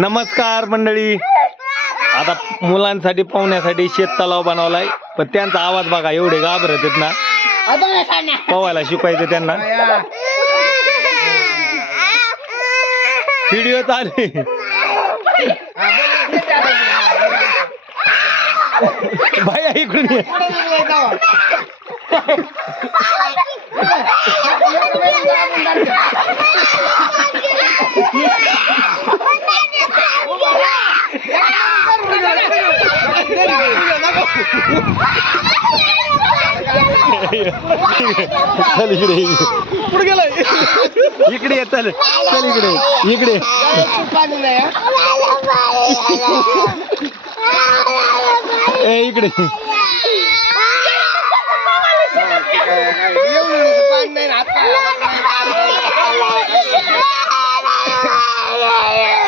नमस्कार मंडळी. आता मुलांसाठी पाहुण्यासाठी शेत तलाव बनवलाय, पण त्यांचा आवाज बघा, एवढे घाबरत आहेत ना. पोवायला शिकवायचं त्यांना. व्हिडिओ चालू. भैया इकडून ये. चल इकडे, पुढे गेलाय. इकडे ये, चल चल इकडे इकडे. ए इकडे.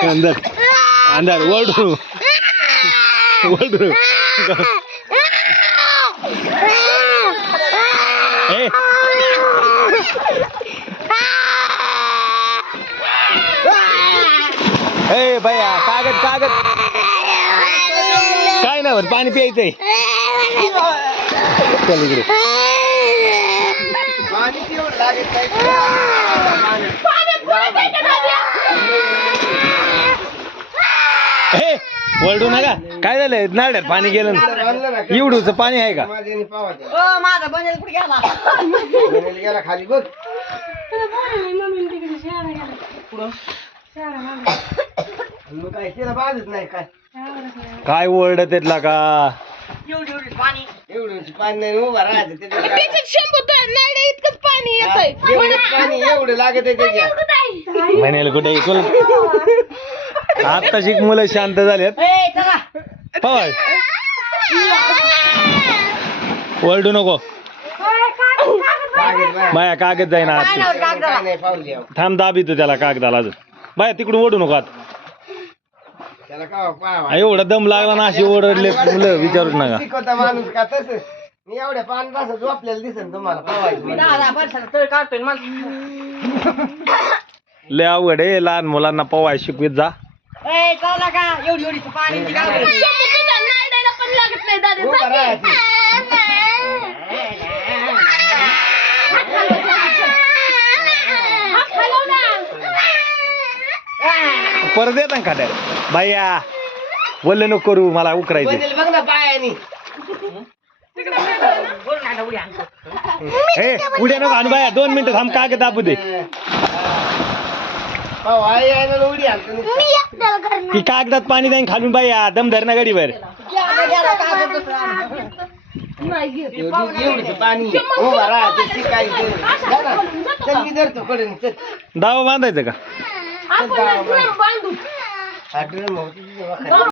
अंदर अंदर ओढू ओढू. ए भैया कागद कागद काय नाही, पाणी प्यायचंय. चल इकडे. हे वळडू नका. काय झालंय, नाड्यात पाणी गेलं. एवढूच पाणी आहे का? खाली बघ. काय त्याला बाजत नाही काय. काय ओरडत येतला का? एवढं पाणी नाही उभा राहायचं पाणी एवढं लागत आहे त्याच्या. म्हणाल कुठे आता शिक मुलं शांत झालेत. पवाय ओरडू नको. बाया कागद जाईना आत. थांब दाबी तू त्याला कागदाला अजून. बाया तिकडून ओढू नको आता. एवढा दम लागला ना, अशी ओरडले मुलं विचारूच नका. शिकवता माणूस का तसं. मी एवढ्या 5 तास झोपलेलं दिसेल तुम्हाला पवायचं. लय अवघड आहे. लहान मुलांना पवाय शिकवीत जा. परत येत ना खाद्या. भैया बोलले नको करू, मला उकरायचं. बघ ना पायानी. हे उड्या नको आणू बाया. 2 मिनिटं थांब, कागद दाबू दे. ती कागदात पाणी जाईन खालून. बाया दम धर ना गाडीवर. दावा बांधायचं का?